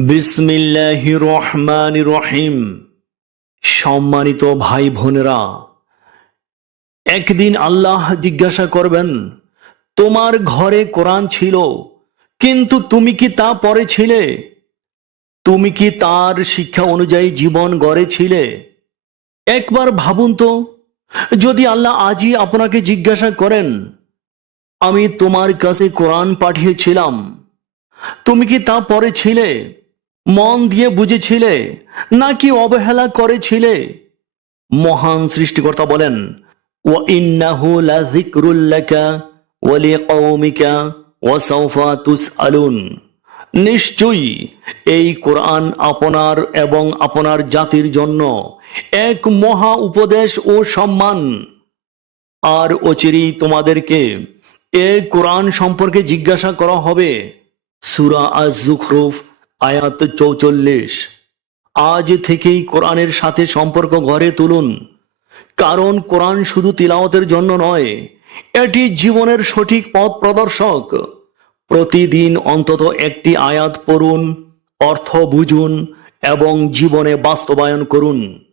বিসমিল্লাহির রহমানির রহিম। সম্মানিত ভাই বোনেরা, একদিন আল্লাহ জিজ্ঞাসা করবেন, তোমার ঘরে কোরআন ছিল, কিন্তু তুমি কি তা পড়েছিলে? তুমি কি তার শিক্ষা অনুযায়ী জীবন গড়েছিলে? একবার ভাবুন তো, যদি আল্লাহ আজই আপনাকে জিজ্ঞাসা করেন, আমি তোমার কাছে কোরআন পাঠিয়েছিলাম, তুমি কি তা পড়েছিলে? মন দিয়ে বুঝেছিলে নাকি অবহেলা করেছিলে? মহান সৃষ্টিকর্তা বলেন, ওয়া ইন্নাহু লাযিকরুল লাকা ওয়া লিকাওমিকা ওয়া সাওফা তুসআলুন। নিশ্চয়ই এই কোরআন আপনার এবং আপনার জাতির জন্য এক মহা উপদেশ ও সম্মান। আর অচিরেই তোমাদেরকে এই কোরআন সম্পর্কে জিজ্ঞাসা করা হবে। সূরা আজ-জুখরুফ আয়াত ৪৪। আজ থেকেই কোরআনের সাথে সম্পর্ক গড়ে তুলুন, কারণ কোরআন শুধু তিলাওয়াতের জন্য নয়, এটি জীবনের সঠিক পথ প্রদর্শক। প্রতিদিন অন্তত একটি আয়াত পড়ুন, অর্থ বুঝুন এবং জীবনে বাস্তবায়ন করুন।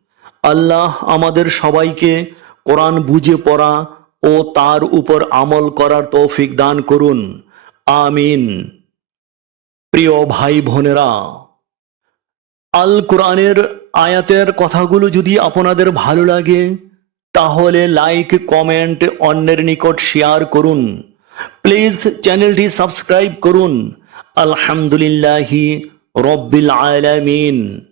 আল্লাহ আমাদের সবাইকে কোরআন বুঝে পড়া ও তার উপর আমল করার তৌফিক দান করুন। আমিন। প্রিয় ভাই বোনেরা, আল কোরআনের আয়াতের কথাগুলো যদি আপনাদের ভালো লাগে, তাহলে লাইক, কমেন্ট, অন্যের নিকট শেয়ার করুন। প্লিজ চ্যানেলটি সাবস্ক্রাইব করুন। আলহামদুলিল্লাহি রব্বিল আলামিন।